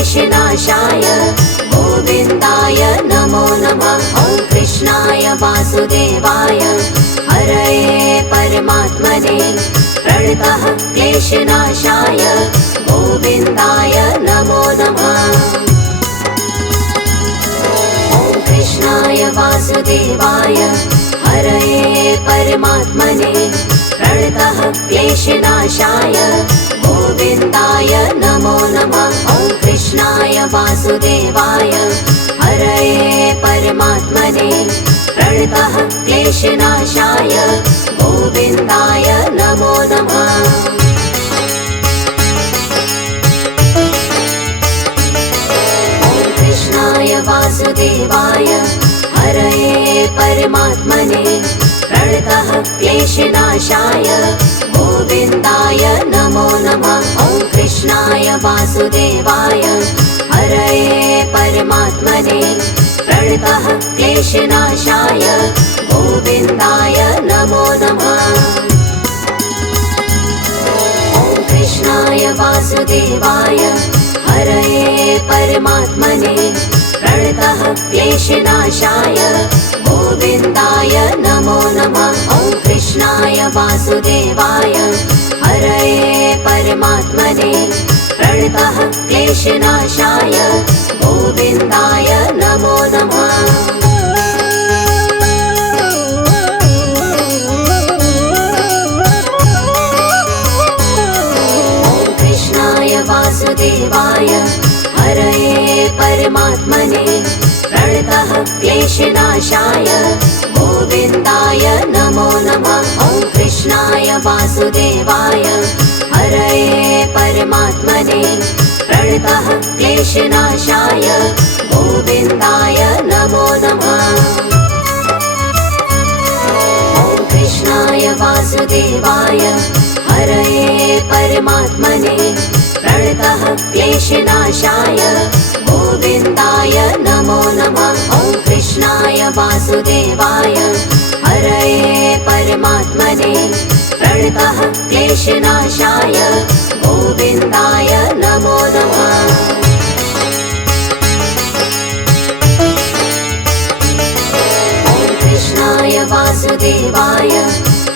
क्लेशनाशाय गोविन्दाय नमो नमः। ॐ कृष्णाय वासुदेवाय हरये परमात्मने प्रणतः क्लेशनाशाय गोविन्दाय नमो नमः। ॐ कृष्णाय वासुदेवाय हरये परमात्मने प्रणतः क्लेशनाशाय गोविन्दाय नमो नमः। ॐ कृष्णाय वासुदेवाय हरये परमात्मने प्रणतः क्लेशनाशाय गोविन्दाय नमो नमः। ॐ कृष्णाय वासुदेवाय हरये परमात्मने प्रणतः क्लेशनाशाय गोविन्दाय नमो नमः। ॐ कृष्णाय वासुदेवाय हरये परमात्मने प्रणतः क्लेशनाशाय गोविन्दाय नमो नमः। ॐ कृष्णाय वासुदेवाय हरये परमात्मने प्रणतः क्लेशनाशाय गोविन्दाय नमो नमः। ॐ कृष्णाय वासुदेवाय हरये परमात्मने प्रणतः क्लेशनाशाय गोविन्दाय नमो नमः। ॐ कृष्णाय वासुदेवाय हरये परमात्मने प्रणतः क्लेशनाशाय गोविन्दाय नमो नमः। ॐ कृष्णाय वासुदेवाय हरये परमात्मने प्रणतः क्लेशनाशाय गोविन्दाय नमो नमः। ॐ कृष्णाय वासुदेवाय हरये परमात्मने प्रणतः क्लेशनाशाय गोविन्दाय नमो नमः। ॐ कृष्णाय वासुदेवाय हरये परमात्मने प्रणतः क्लेशनाशाय गोविन्दाय नमो नमः। ॐ कृष्णाय वासुदेवाय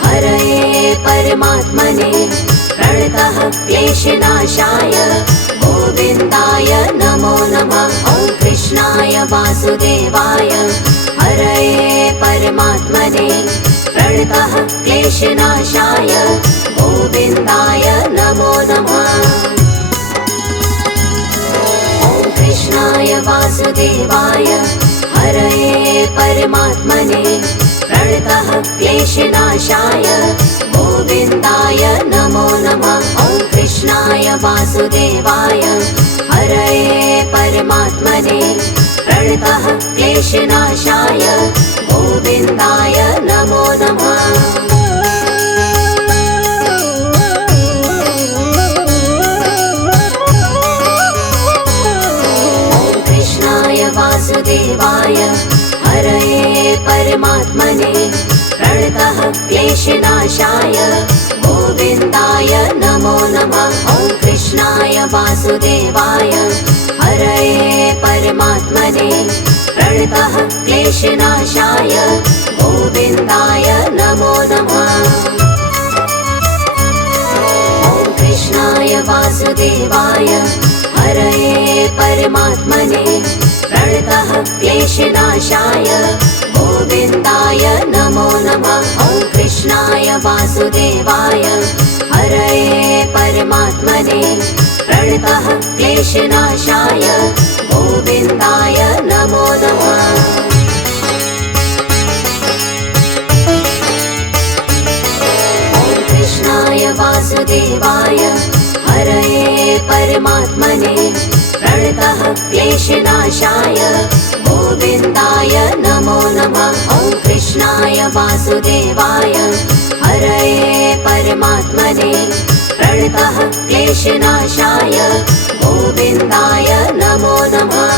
हरये परमात्मने प्रणतः क्लेशनाशाय गोविन्दाय नमो नमः। ॐ कृष्णाय वासुदेवाय हरये परमात्मने प्रणतः क्लेशनाशाय गोविन्दाय नमो नमः। ॐ कृष्णाय वासुदेवाय हरये परमात्मने प्रणतः क्लेशनाशाय गोविन्दाय नमो नमः। ॐ कृष्णाय वासुदेवाय हरये परमात्मने प्रणतः क्लेशनाशाय गोविन्दाय नमो नमः। ॐ कृष्णाय वासुदेवाय हरये परमात्मने प्रणतः क्लेशनाशाय गोविन्दाय नमो नमः। ॐ कृष्णाय वासुदेवाय हरये परमात्मने प्रणतः क्लेशनाशाय गोविन्दाय नमो नमः। ॐ कृष्णाय वासुदेवाय हरये परमात्मने प्रणतः क्लेशनाशाय गोविन्दाय नमो नमः। ॐ कृष्णाय वासुदेवाय हरये परमात्मने प्रणतः क्लेशनाशाय गोविन्दाय नमो नमः। ॐ कृष्णाय वासुदेवाय हरये परमात्मने प्रणतः क्लेशनाशाय गोविन्दाय नमो नमः। ॐ कृष्णाय वासुदेवाय हरये परमात्मने प्रणतः क्लेशनाशाय गोविन्दाय नमो नमः।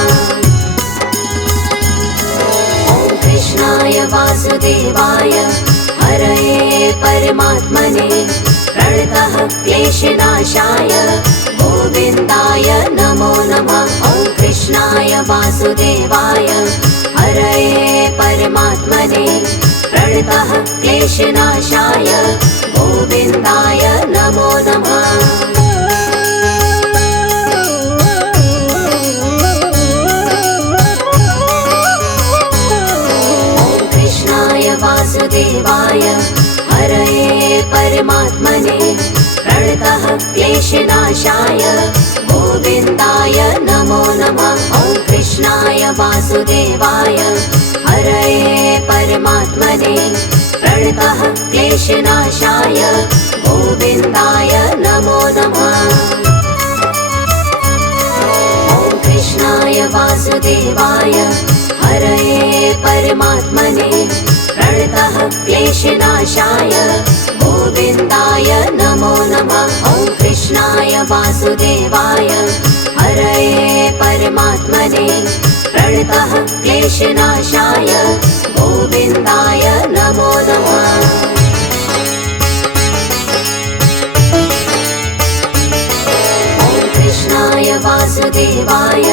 ॐ कृष्णाय वासुदेवाय हरये परमात्मने प्रणतः क्लेशनाशाय गोविन्दाय नमो नमः। वासुदेवाय हरये परमात्मने प्रणतः क्लेशनाशाय गोविन्दाय नमो नमः। वासुदेवाय हरये परमात्मने प्रणतः क्लेशनाशाय गोविन्दाय नमो नमः। ॐ कृष्णाय वासुदेवाय हरये परमात्मने प्रणतः क्लेशनाशाय गोविन्दाय नमो नमः। ॐ कृष्णाय वासुदेवाय हरये परमात्मने प्रणतः क्लेशनाशाय गोविन्दाय नमो नमः। ॐ कृष्णाय वासुदेवाय हरये परमात्मने प्रणतः क्लेशनाशाय गोविन्दाय नमो नमः। ॐ कृष्णाय वासुदेवाय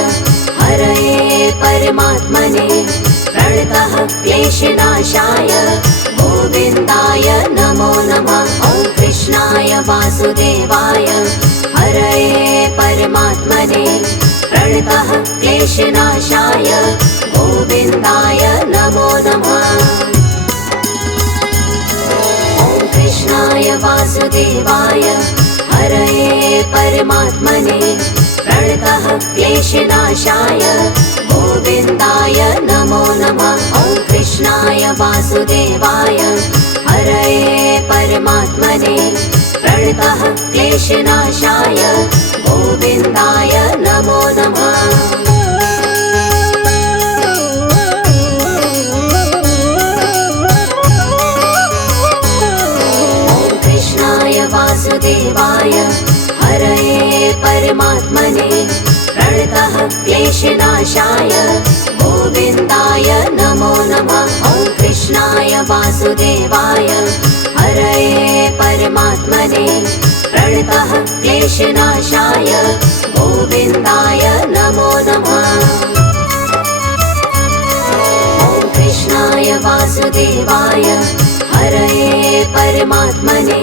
हरये परमात्मने प्रणतः क्लेशनाशाय गोविन्दाय नमो नमः। ॐ कृष्णाय वासुदेवाय हरये परमात्मने प्रणतः क्लेशनाशाय गोविन्दाय नमो नमः। ॐ कृष्णाय वासुदेवाय हरये परमात्मने प्रणतः क्लेशनाशाय गोविन्दाय नमो नमः। ॐ कृष्णाय वासुदेवाय हरये परमात्मने प्रणतः क्लेशनाशाय गोविन्दाय नमो नमः। ॐ कृष्णाय वासुदेवाय हरये परमात्मने प्रणतः क्लेशनाशाय गोविन्दाय नमो नमः। ॐ कृष्णाय वासुदेवाय हरये परमात्मने प्रणतः क्लेशनाशाय गोविन्दाय नमो नमः। ॐ कृष्णाय वासुदेवाय हरये परमात्मने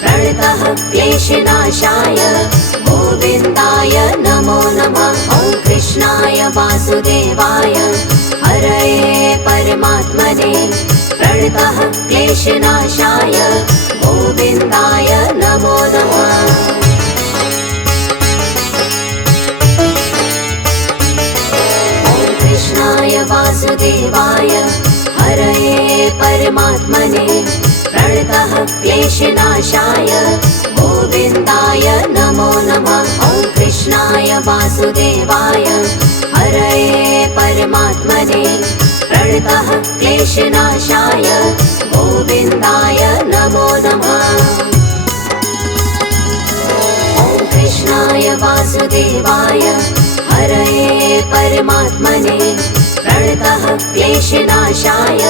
प्रणतः क्लेशनाशाय गोविन्दाय नमो नमः। ॐ कृष्णाय वासुदेवाय हरये परमात्मने प्रणतः क्लेशनाशाय गोविन्दाय नमो नमः। ॐ कृष्णाय वासुदेवाय हरये परमात्मने प्रणतः क्लेशनाशाय गोविन्दाय नमो नमः। ॐ कृष्णाय वासुदेवाय हरये परमात्मने प्रणतः क्लेशनाशाय गोविन्दाय नमो नमः। ॐ कृष्णाय वासुदेवाय हरये परमात्मने प्रणतः क्लेशनाशाय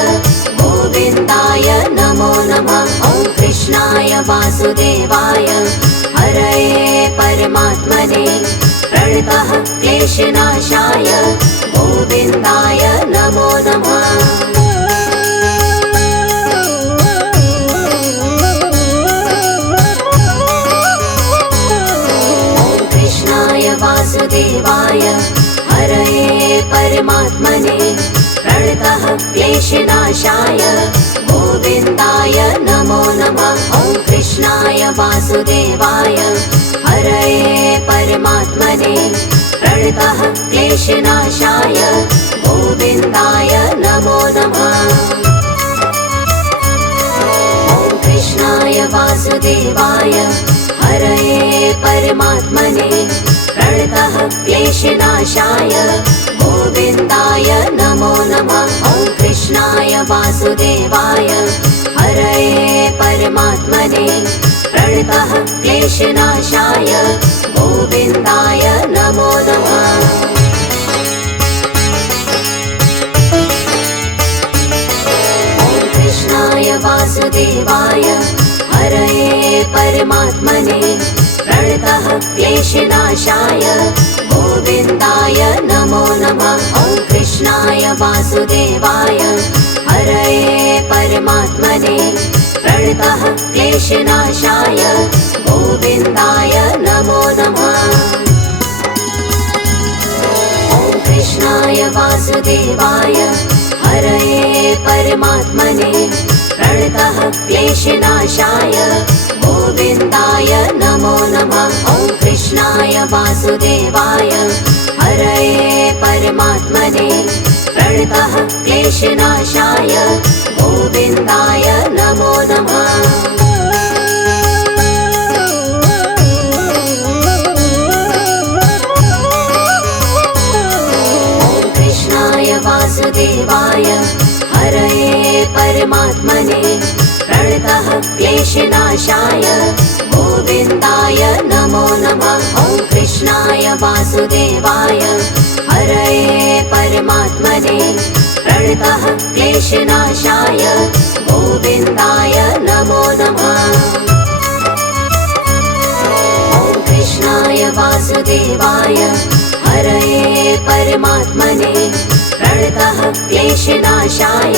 गोविन्दाय नमो नमः। ॐ कृष्णाय वासुदेवाय हरये परमात्मने प्रणतः क्लेशनाशाय गोविन्दाय नमो नमः। ॐ कृष्णाय वासुदेवाय हरये परमात्मने प्रणतः क्लेशनाशाय गोविन्दाय नमो नमः। ॐ कृष्णाय वासुदेवाय हरये परमात्मने प्रणतः क्लेशनाशाय गोविन्दाय नमो नमः। ॐ कृष्णाय वासुदेवाय हरये परमात्मने प्रणतः क्लेशनाशाय गोविन्दाय नमो नमः। ॐ कृष्णाय वासुदेवाय हरये परमात्मने प्रणतः क्लेशनाशाय गोविन्दाय नमो नमः। ॐ कृष्णाय वासुदेवाय हरये परमात्मने प्रणतः क्लेशनाशाय गोविन्दाय नमो नमः। वासुदेवाय हरये परमात्मने प्रणतः क्लेशनाशाय गोविन्दाय नमो नमः। ॐ कृष्णाय वासुदेवाय हरये परमात्मने प्रणतः क्लेशनाशाय गोविन्दाय नमो नमः। ॐ कृष्णाय वासुदेवाय हरये परमात्मने प्रणतः क्लेशनाशाय गोविन्दाय नमो नमः। ॐ कृष्णाय वासुदेवाय हरये परमात्मने प्रणतः क्लेशनाशाय गोविन्दाय नमो नमः। ॐ कृष्णाय वासुदेवाय हरये परमात्मने प्रणतः क्लेशनाशाय गोविन्दाय नमो नमः। ॐ कृष्णाय वासुदेवाय हरये परमात्मने प्रणतः क्लेशनाशाय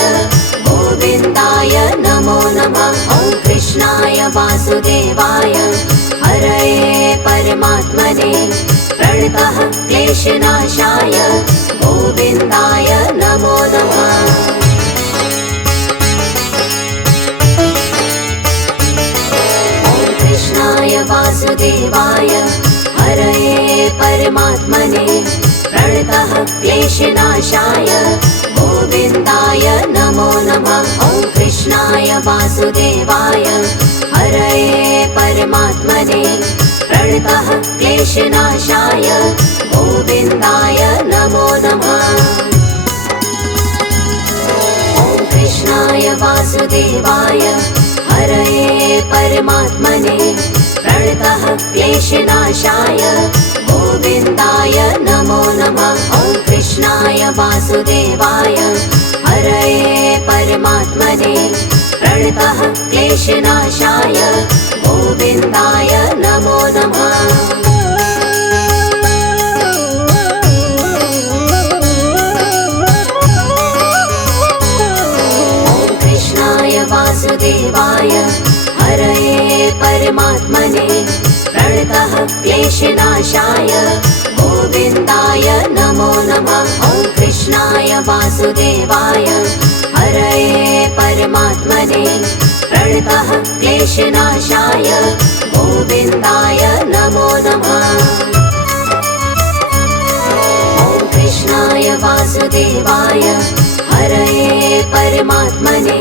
गोविन्दाय नमो नमः। ॐ कृष्णाय वासुदेवाय हरये परमात्मने प्रणतः क्लेशनाशाय गोविन्दाय नमो नमः। ॐ कृष्णाय वासुदेवाय हरये परमात्मने प्रणतः क्लेशनाशाय गोविन्दाय नमो नमः। ॐ कृष्णाय वासुदेवाय हरये परमात्मने प्रणतः क्लेशनाशाय गोविन्दाय नमो नमः। ॐ कृष्णाय वासुदेवाय हरये परमात्मने प्रणतः क्लेशनाशाय गोविन्दाय नमो नमः। ॐ कृष्णाय वासुदेवाय हरये परमात्मने प्रणतः क्लेशनाशाय गोविन्दाय नमो नमः। ॐ कृष्णाय वासुदेवाय हरये परमात्मने प्रणतः क्लेशनाशाय गोविन्दाय नमो नमः। ॐ कृष्णाय वासुदेवाय हरये परमात्मने प्रणतः क्लेशनाशाय गोविन्दाय नमो नमः। ॐ कृष्णाय वासुदेवाय हरये परमात्मने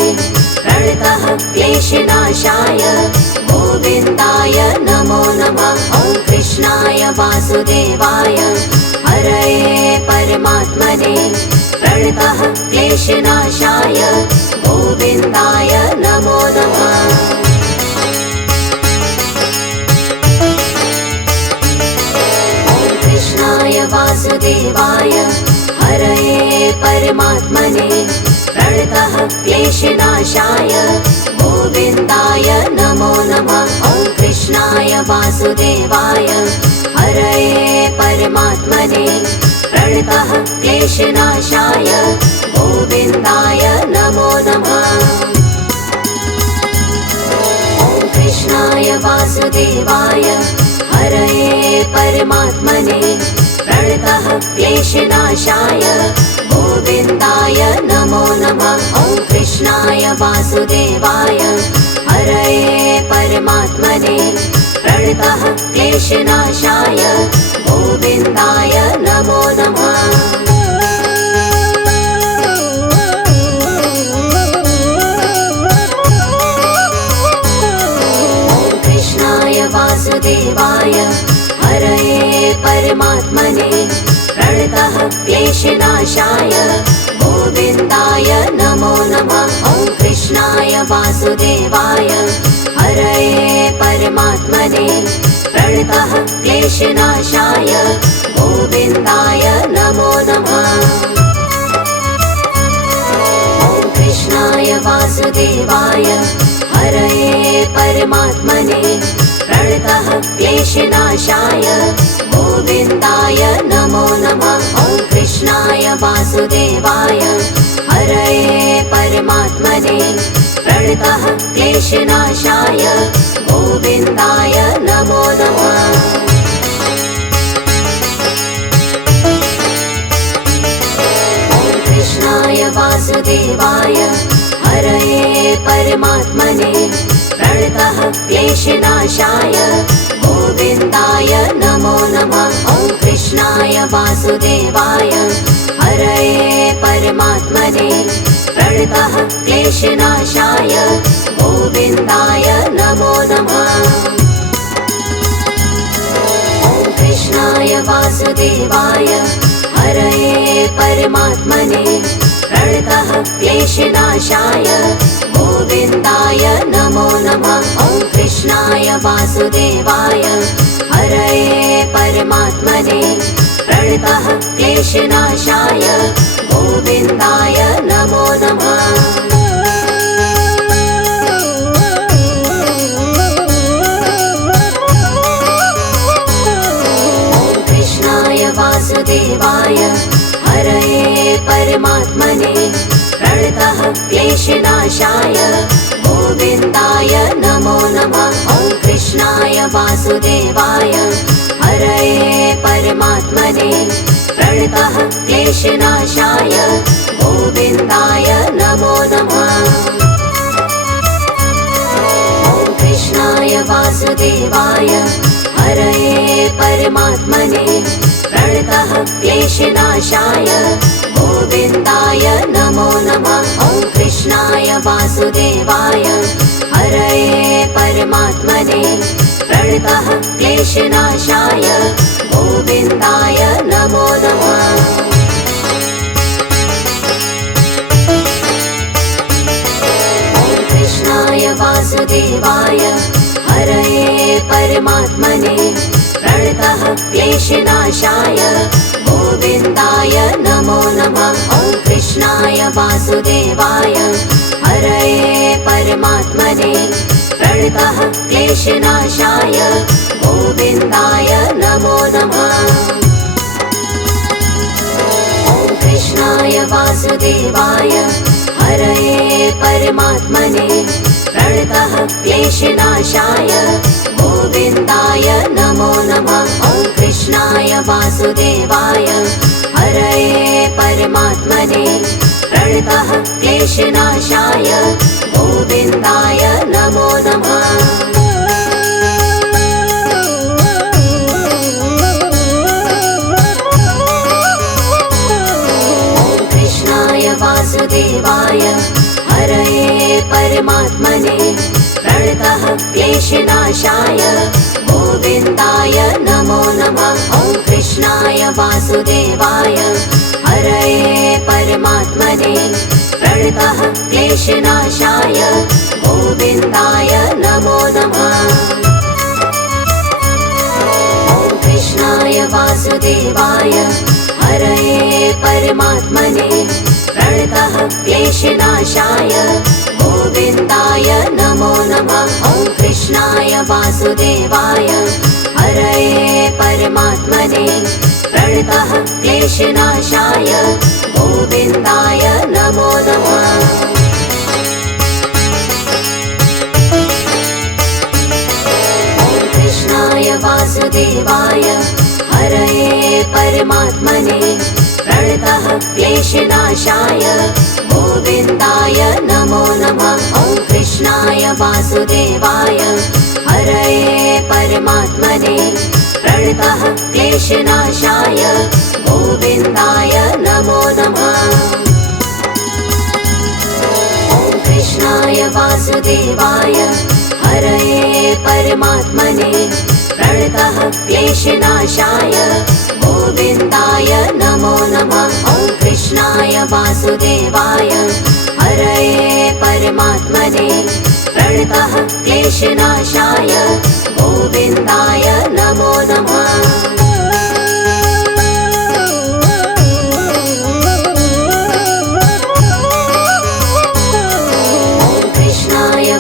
प्रणतः क्लेशनाशाय गोविन्दाय नमो नमः। ॐ कृष्णाय वासुदेवाय हरये परमात्मने प्रणतः क्लेशनाशाय गोविन्दाय नमो नमः। ॐ कृष्णाय वासुदेवाय हरये परमात्मने प्रणतः क्लेशनाशाय गोविन्दाय नमो नमः। ॐ कृष्णाय वासुदेवाय हरये परमात्मने प्रणतः क्लेशनाशाय गोविन्दाय नमो नमः। ॐ कृष्णाय वासुदेवाय हरये परमात्मने प्रणतः क्लेशनाशाय गोविन्दाय नमो नमः। ॐ कृष्णाय वासुदेवाय हरये परमात्मने प्रणतः क्लेशनाशाय गोविन्दाय नमो नमः। ॐ कृष्णाय वासुदेवाय हरये परमात्मने प्रणतः क्लेशनाशाय गोविन्दाय नमो नमः। ॐ कृष्णाय वासुदेवाय हरये परमात्मने प्रणतः क्लेशनाशाय गोविन्दाय नमो नमः। ॐ कृष्णाय वासुदेवाय हरये परमात्मने प्रणतः क्लेशनाशाय गोविन्दाय नमो नमः। ॐ कृष्णाय वासुदेवाय क्लेशनाशाय गोविन्दाय नमो नमः। कृष्णाय वासुदेवाय हरये परमात्मने प्रणतः क्लेशनाशाय गोविन्दाय नमो नमः। ॐ कृष्णाय वासुदेवाय हरये परमात्मने प्रणतः क्लेशनाशाय गोविन्दाय नमो नमः। ॐ कृष्णाय वासुदेवाय हरये परमात्मने प्रणतः क्लेशनाशाय गोविन्दाय नमो नमः। ॐ कृष्णाय वासुदेवाय हरये परमात्मने प्रणतः क्लेशनाशाय गोविन्दाय नमो नमः। वासुदेवाय हरये परमात्मने प्रणतः क्लेशनाशाय गोविन्दाय नमो नमः। ॐ कृष्णाय वासुदेवाय हरये परमात्मने प्रणतः क्लेशनाशाय गोविन्दाय नमो नमः। ॐ कृष्णाय वासुदेवाय हरये परमात्मने प्रणतः क्लेशनाशाय गोविन्दाय नमो नमः। ॐ कृष्णाय वासुदेवाय हरये परमात्मने प्रणतः क्लेशनाशाय गोविन्दाय नमो नमः। ॐ कृष्णाय वासुदेवाय हरये परमात्मने प्रणतः क्लेशनाशाय गोविन्दाय नमो नमः। ॐ कृष्णाय वासुदेवाय हरये परमात्मने प्रणतः क्लेशनाशाय गोविन्दाय नमो नमः। ॐ कृष्णाय वासुदेवाय हरये परमात्मने प्रणतः क्लेशनाशाय गोविन्दाय नमो नमः। ॐ कृष्णाय वासुदेवाय हरये परमात्मने प्रणतः क्लेशनाशाय गोविन्दाय नमो नमः। ॐ कृष्णाय वासुदेवाय हरये परमात्मने प्रणतः क्लेशनाशाय गोविन्दाय नमो नमः। ॐ कृष्णाय वासुदेवाय हरये परमात्मने प्रणतः क्लेशनाशाय गोविन्दाय नमो नमः। ॐ कृष्णाय वासुदेवाय हरये परमात्मने प्रणतः क्लेशनाशाय गोविन्दाय नमो नमः। ॐ कृष्णाय वासुदेवाय हरये परमात्मने प्रणतः क्लेशनाशाय गोविन्दाय नमो नमः। ॐ कृष्णाय वासुदेवाय हरये परमात्मने प्रणतः क्लेशनाशाय गोविन्दाय नमो नमः। ॐ कृष्णाय वासुदेवाय हरये परमात्मने प्रणतः क्लेशनाशाय गोविन्दाय नमो नमः। ॐ कृष्णाय वासुदेवाय हरये परमात्मने प्रणतः क्लेशनाशाय गोविन्दाय नमो नमः। ॐ कृष्णाय वासुदेवाय हरये परमात्मने प्रणतः क्लेशनाशाय गोविन्दाय नमो नमः।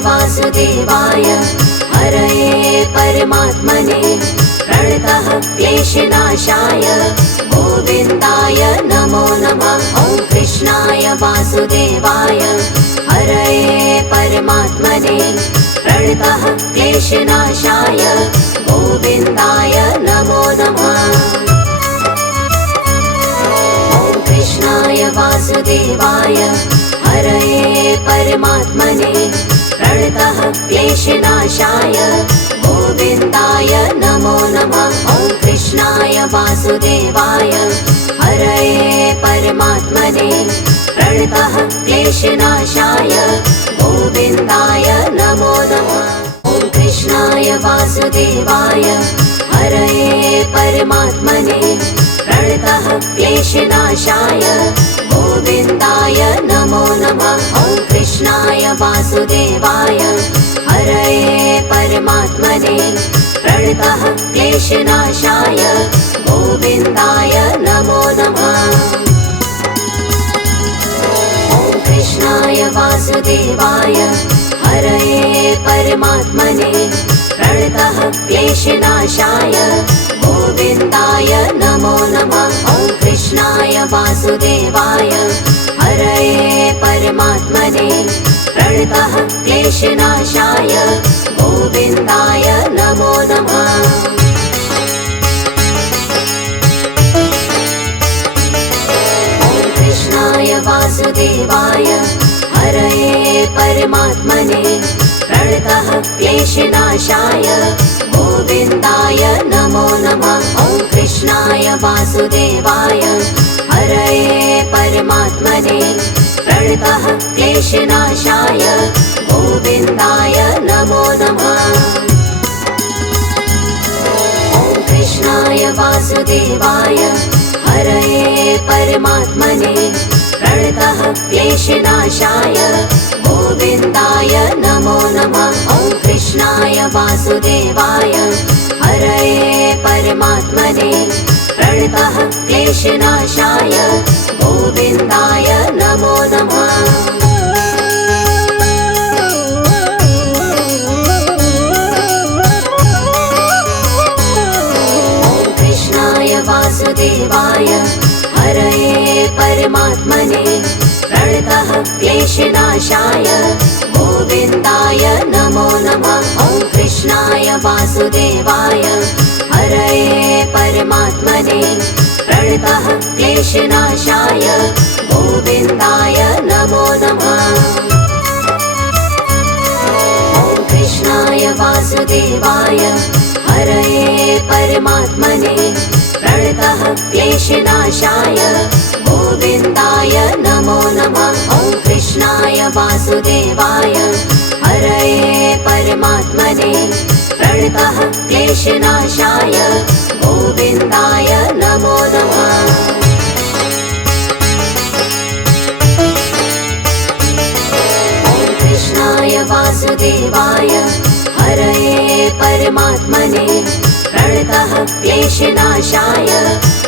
वासुदेवाय हरये परमात्मने प्रणतः क्लेशनाशाय गोविन्दाय नमो नमः। ॐ कृष्णाय वासुदेवाय हरये परमात्मने प्रणतः क्लेशनाशाय गोविन्दाय नमो नमः। ॐ कृष्णाय वासुदेवाय हरये परमात्मने प्रणतः क्लेशनाशाय गोविन्दाय नमो नमः। ॐ कृष्णाय वासुदेवाय हरये परमात्मने प्रणतः क्लेशनाशाय गोविन्दाय नमो नमः। ॐ कृष्णाय वासुदेवाय हरये परमात्मने प्रणतः क्लेशनाशाय गोविन्दाय नमो नमः। ॐ कृष्णाय वासुदेवाय हरये परमात्मने प्रणतः क्लेशनाशाय गोविन्दाय नमो नमः। ॐ कृष्णाय वासुदेवाय हरये परमात्मने प्रणतः क्लेशनाशाय गोविन्दाय नमो नमः। ॐ कृष्णाय वासुदेवाय हरये परमात्मने प्रणतः क्लेशनाशाय गोविन्दाय नमो नमः। ॐ कृष्णाय वासुदेवाय हरये परमात्मने प्रणतः क्लेशनाशाय गोविन्दाय नमो नमः। ॐ कृष्णाय वासुदेवाय हरये परमात्मने प्रणतः क्लेशनाशाय गोविन्दाय नमो नमः। ॐ कृष्णाय वासुदेवाय हरये परमात्मने प्रणतः क्लेशनाशाय गोविन्दाय नमो नमः। ॐ कृष्णाय वासुदेवाय हरये परमात्मने प्रणतः क्लेशनाशाय गोविन्दाय नमो नमः। ॐ कृष्णाय वासुदेवाय हरये परमात्मने प्रणतः क्लेशनाशाय गोविन्दाय नमो नमः। ॐ कृष्णाय वासुदेवाय हरये परमात्मने प्रणतः क्लेशनाशाय गोविन्दाय नमो नमः। ॐ कृष्णाय वासुदेवाय हरये परमात्मने प्रणतः क्लेशनाशाय गोविन्दाय नमो नमः। ॐ कृष्णाय वासुदेवाय हरये परमात्मने प्रणतः क्लेशनाशाय गोविन्दाय नमो नमः। ॐ कृष्णाय वासुदेवाय हरये परमात्मने प्रणतः क्लेशनाशाय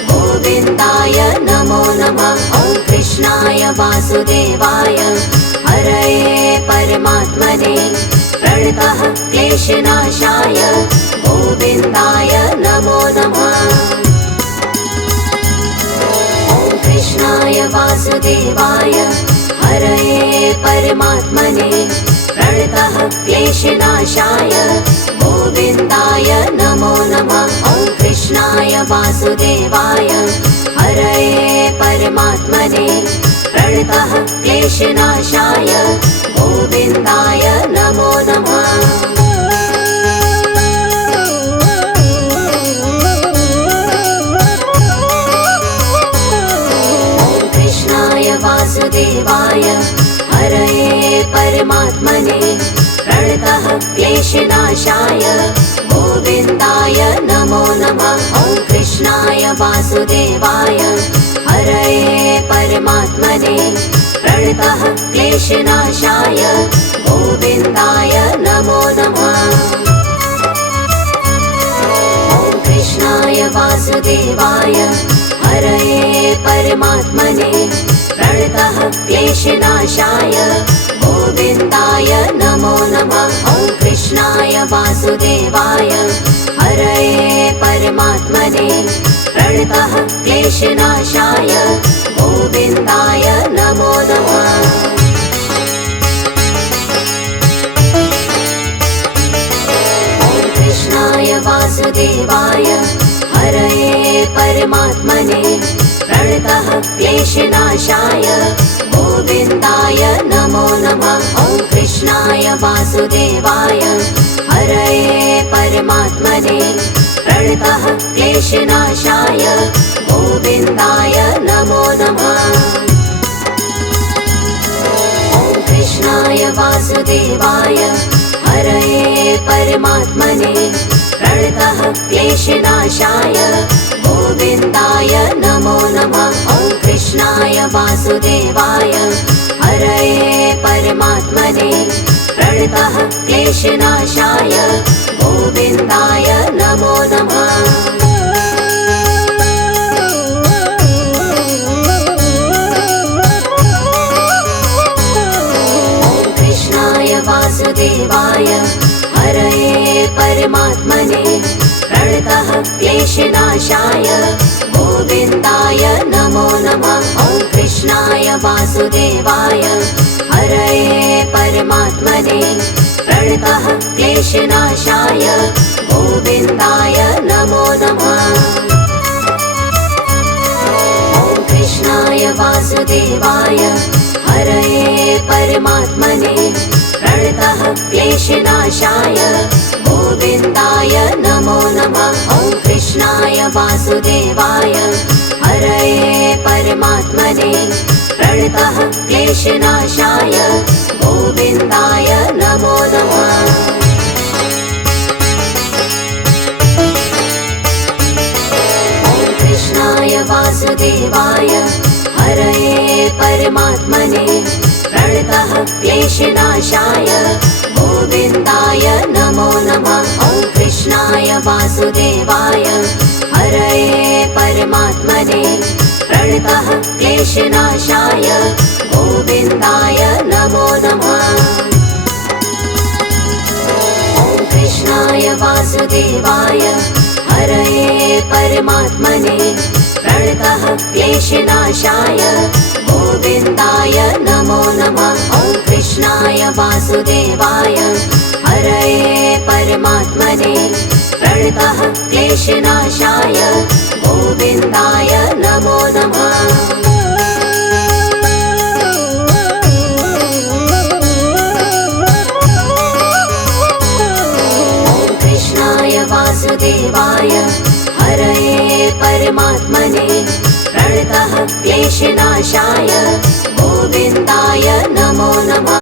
गोविन्दाय नमो नमः। ॐ कृष्णाय वासुदेवाय हरये परमात्मने प्रणतः क्लेशनाशाय गोविन्दाय नमो नमः। ॐ कृष्णाय वासुदेवाय हरये परमात्मने प्रणतः क्लेशनाशाय गोविन्दाय नमो नमः। ॐ कृष्णाय वासुदेवाय हरये परमात्मने प्रणतः क्लेशनाशाय गोविन्दाय नमो नमः। ॐ कृष्णाय वासुदेवाय हरये परमात्मने प्रणतः क्लेशनाशाय गोविन्दाय नमो नमः। ॐ कृष्णाय वासुदेवाय हरये परमात्मने प्रणतः क्लेशनाशाय गोविन्दाय नमो नमः। ॐ कृष्णाय वासुदेवाय हरये परमात्मने प्रणतः क्लेशनाशाय गोविन्दाय नमो नमः। ॐ कृष्णाय वासुदेवाय हरये परमात्मने प्रणतः क्लेशनाशाय गोविन्दाय नमो नमः। वासुदेवाय हरये परमात्मने प्रणतः क्लेशनाशाय गोविन्दाय नमो नमः। ॐ कृष्णाय वासुदेवाय हरये परमात्मने प्रणतः क्लेशनाशाय गोविन्दाय नमो नमः। ॐ कृष्णाय वासुदेवाय हरये परमात्मने प्रणतः क्लेशनाशाय गोविन्दाय नमो नमः। ॐ कृष्णाय वासुदेवाय हरये परमात्मने प्रणतः क्लेशनाशाय गोविन्दाय नमो नमः। वासुदेवाय हरये परमात्मने प्रणतः क्लेशनाशाय गोविन्दाय नमो नमः। ॐ कृष्णाय वासुदेवाय हरये परमात्मने प्रणतः क्लेशनाशाय गोविन्दाय नमो नमः। ॐ कृष्णाय वासुदेवाय हरये परमात्मने प्रणतः क्लेशनाशाय गोविन्दाय नमो नमः। ॐ कृष्णाय वासुदेवाय हरये परमात्मने प्रणतः क्लेशनाशाय गोविन्दाय नमो नमः। ॐ कृष्णाय वासुदेवाय हरये परमात्मने प्रणतः क्लेशनाशाय गोविन्दाय नमो नमः। ॐ कृष्णाय वासुदेवाय हरये परमात्मने प्रणतः क्लेशनाशाय गोविन्दाय नमो नमः। ॐ कृष्णाय वासुदेवाय हरये परमात्मने प्रणतः क्लेशनाशाय गोविन्दाय नमो नमः। ॐ कृष्णाय वासुदेवाय हरये परमात्मने प्रणतः क्लेशनाशाय गोविन्दाय नमो नमः। ॐ कृष्णाय वासुदेवाय हरये परमात्मने प्रणतः क्लेशनाशाय गोविन्दाय नमो नमः।